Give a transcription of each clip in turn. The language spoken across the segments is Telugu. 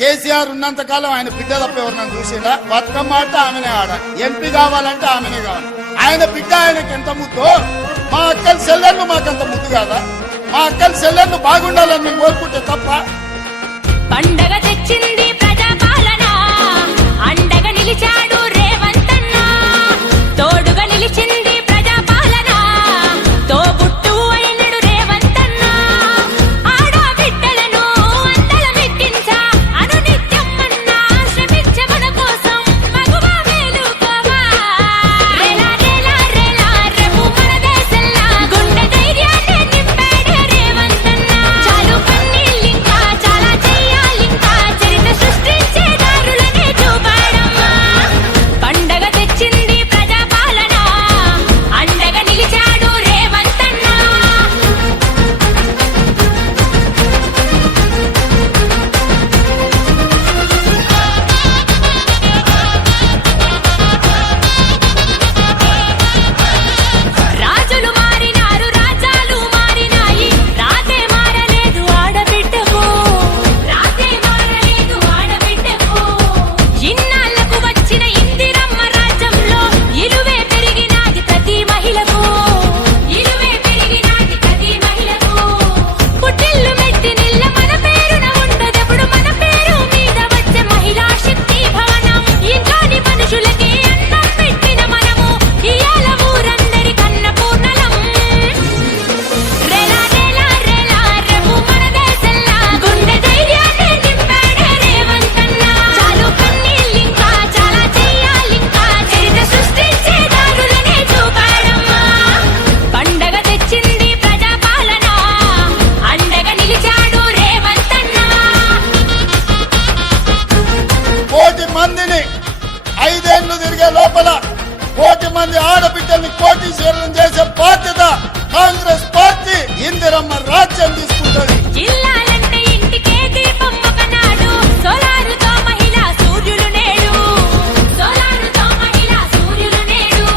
కేసీఆర్ ఉన్నంత కాలం ఆయన బిడ్డ తప్ప ఎవరినైనా చూసిందా? బతుకమ్మ ఆడితే ఆమెనే ఆడ, ఎంపీ కావాలంటే ఆమెనే కావాలి. ఆయన బిడ్డ ఆయనకి ఎంత ముద్దో, మా అక్కల చెల్లెళ్ళు మాకంత ముద్దు కాదా? మా అక్కల చెల్లెళ్ళు బాగుండాలని మేము కోరుకుంటే తప్ప. పండగ తెచ్చింది ప్రజాపాలన, అండగా నిలిచాడు రేవంత్ అన్న, తోడుగా నిలిచింది ప్రజాపాలన, తోబుట్టు అయినడు రేవంత్ అన్న. ఆడబిడ్డలను అందలమెక్కించా అనునిత్యం అన్నా, శ్రమించే మన కోసం మగువ మేలుకోవా. రేలా రేలా రేలా రేపు మన దేశంలా గుండె ధైర్యాన్ని నింపాడే రేవంత్ అన్న. చాలు కన్నీళ్ళింకా చాలా చెయ్యాలింకా, చరిత్ర సృష్టించే దారులనే చూపాడమ్మా. పండగ తెచ్చింది ప్రజాపాలన, అండగా నిలిచాడు రేవంత్ అన్న. రాజులు మారినారు, రాజ్యాలు మారినాయి, రాతే మారలేదు ఆడబిడ్డకు, రాతే మారలేదు ఆడబిడ్డకు. ఇన్నాళ్లకు వచ్చిన ఇందిరమ్మ రాజ్యంలో ఇలువే పెరిగినాది ప్రతి మహిళకు, ఇలువే పెరిగినాది ప్రతి మహిళకు. పుట్టిల్లు మెట్టి నిల్ల మన పేరున ఉండదెప్పుడు, మన పేరు మీద వచ్చే మహిళా శక్తి భవనం. ఇంట్లోని మనుషులకి అన్నం పెట్టిన మనము ఇయాల ఊరందరి కన్న పూర్ణలం. రేలా రేలా రేలా రేపు మన దేశంలా గుండె ధైర్యాన్ని నింపాడే రేవంత్ అన్న. చాలు కన్నీళ్ళింకా చాలా చెయ్యాలింకా, చరిత్ర సృష్టించే దారులనే చూపాడమ్మా. పండగ తెచ్చింది ప్రజాపాలన, అండగా నిలిచాడు రేవంత్ అన్న. కోటి మందిని 5 ఏళ్లు తిరిగే లోపల కోటి మంది ఆడబిడ్డల్ని కోటీశ్వరులను చేసే బాధ్యత కాంగ్రెస్ పార్టీ ఇందిరమ్మ రాజ్యం తీసుకుంటది. ఇల్లాలంటే ఇంటికే దీపం ఒకనాడు, సోలారుతో మహిళా సూర్యులు నేడు, సోలారుతో మహిళా సూర్యులు నేడు.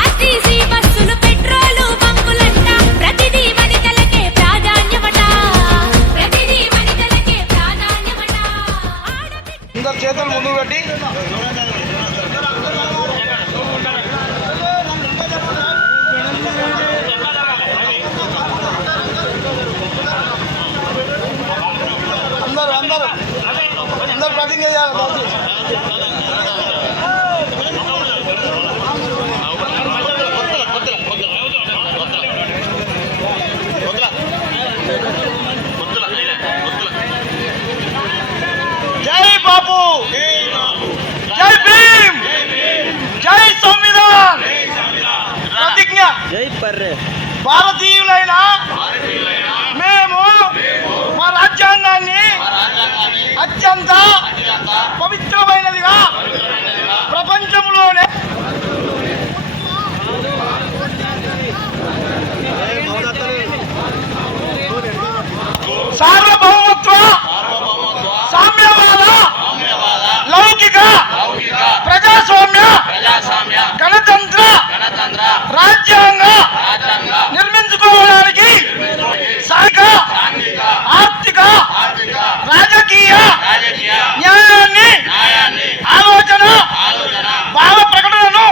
ఆర్టీసీ బస్సులు పెట్రోలు బంకులంట, ప్రతిదీ వనితలకే ప్రాధాన్యమట, ప్రతిదీ వనితలకే ప్రాధాన్యమట. అందరు చేతులు ముందుకు పెట్టి అందరు అందరు అందరు ప్రతిజ్ఞ చేయాలి. జై బాపు, జై భీమ్, జై సంవిధాన్. ప్రతిజ్ఞ. భారతీయులైన మేము మా రాజ్యాంగాన్ని అత్యంత పవిత్రమైనదిగా ప్రపంచంలోనే సార్వభౌమత్వ, సామ్యవాద, లౌకిక, ప్రజాస్వామ్య, గణతంత్ర రాజ్యాంగ నిర్మించుకోవడానికి సాంఘిక, ఆర్థిక, రాజకీయ న్యాయాన్ని, ఆలోచన, భావ ప్రకటనను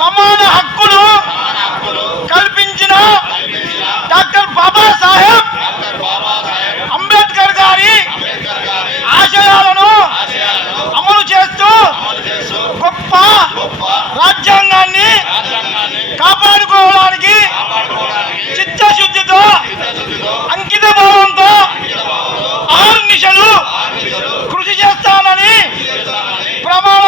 సమాన హక్కులు కల్పించిన డాక్టర్ బాబాసాహెబ్ అంబేద్కర్ గారి ఆశయాలను అమలు చేస్తూ గొప్ప రాజ్యాంగాన్ని కాపాడుకోవడానికి చిత్తశుద్ధితో అంకిత భావంతో ఆర్నిశలు కృషి చేస్తానని ప్రమాణ